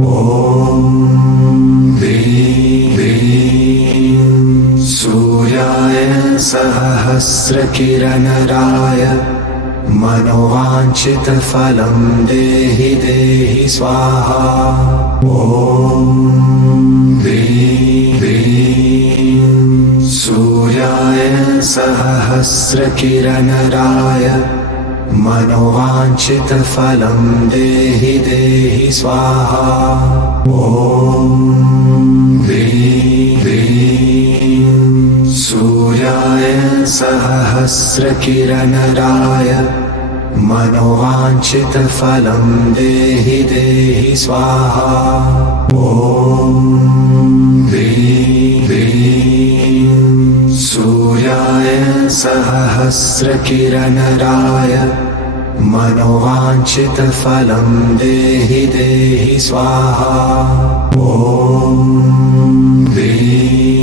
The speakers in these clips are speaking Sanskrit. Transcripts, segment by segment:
ॐ ह्रीं सूर्याय सहस्रकिरणराय मनोवाञ्छितफलं देहि देहि स्वाहा। ॐ ह्रीं सूर्याय सहस्रकिरणराय मनोवाञ्छितफलं देहि देहि स्वाहा। ॐ ह्रीं सूर्याय सहस्रकिरणराय मनोवाञ्छितफलं देहि देहि स्वाहा। ॐ ह्रीं सूर्याय सहस्रकिरणराय मनोवाञ्छितफलं देहि देहि स्वाहा। ॐ ह्रीं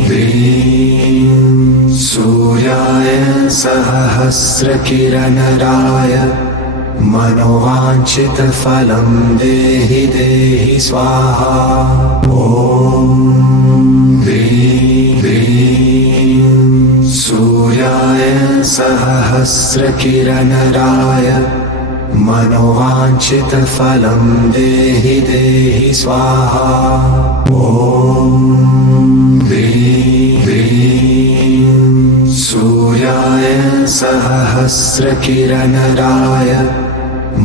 सूर्याय सहस्रकिरणराय मनोवाञ्छितफलं देहि देहि स्वाहा। ॐ ह्रीं सूर्याय सहस्रकिरणराय मनोवाञ्छितफलं देहि देहि स्वाहा। ॐ ह्रीं सूर्याय सहस्रकिरणराय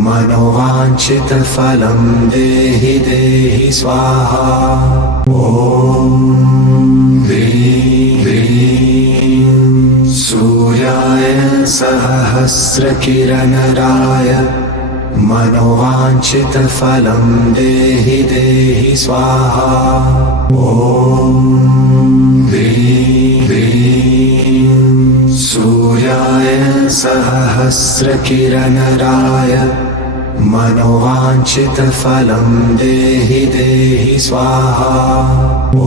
मनोवाञ्छितफलं देहि देहि स्वाहा। ॐ ह्रीं सूर्याय सहस्रकिरणराय मनोवाञ्छितफलं देहि देहि स्वाहा। ॐ ह्रीं सूर्याय सहस्रकिरणराय मनोवाञ्छितफलं देहि देहि स्वाहा। ॐ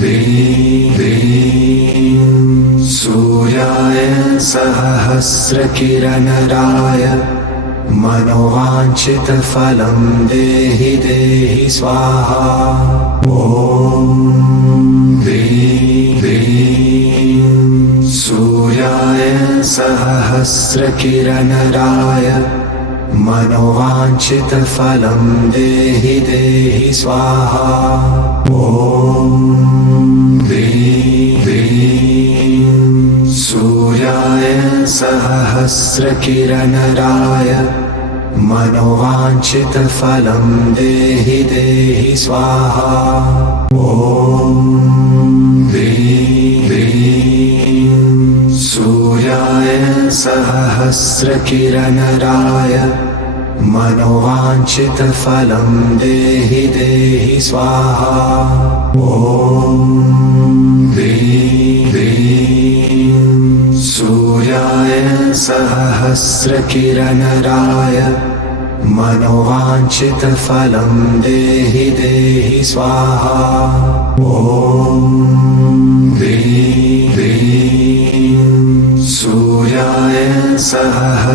ह्रीं सूर्याय सहस्रकिरणराय मनोवाञ्छितफलं देहि देहि स्वाहा। ॐ ह्रीं सूर्याय सहस्रकिरणराय मनोवाञ्छितफलं देहि देहि स्वाहा। ॐ ह्रीं सूर्याय सहस्रकिरणराय मनोवाञ्छितफलं देहि देहि स्वाहा। ॐ ह्रीं सूर्याय सहस्रकिरणराय मनोवाञ्छितफलं देहि देहि स्वाहा। ॐ ह्रीं सूर्याय सहस्रकिरणराय मनोवाञ्छितफलं देहि देहि स्वाहा। ॐ ह्रीं सूर्याय सहस्रकिरणराय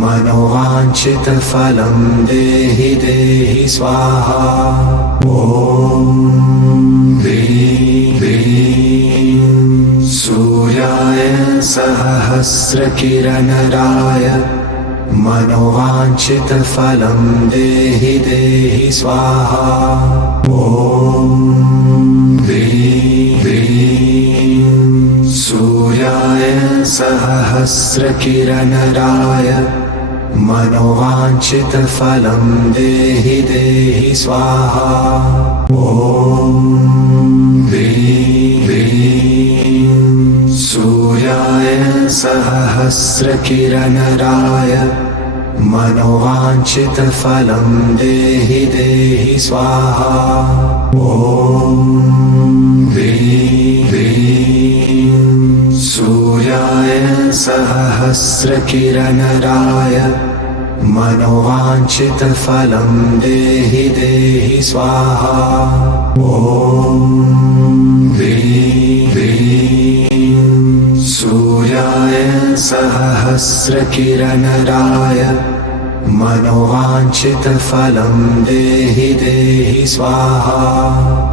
मनोवाञ्छितफलं देहि देहि स्वाहा। ॐ ह्रीं सूर्याय सहस्रकिरणराय मनोवाञ्छितफलं देहि देहि स्वाहा। ॐ ह्रीं सूर्याय सहस्रकिरणराय मनोवाञ्छितफलं देहि देहि स्वाहा। ॐ ह्रीं सूर्याय सहस्रकिरणराय मनोवाञ्छितफलं देहि देहि स्वाहा। ॐ ह्रीं सूर्याय सहस्रकिरणराय मनोवाञ्छितफलं देहि देहि स्वाहा। ॐ ह्रीं सूर्याय सहस्रकिरणराय मनोवाञ्छितफलं देहि देहि स्वाहा।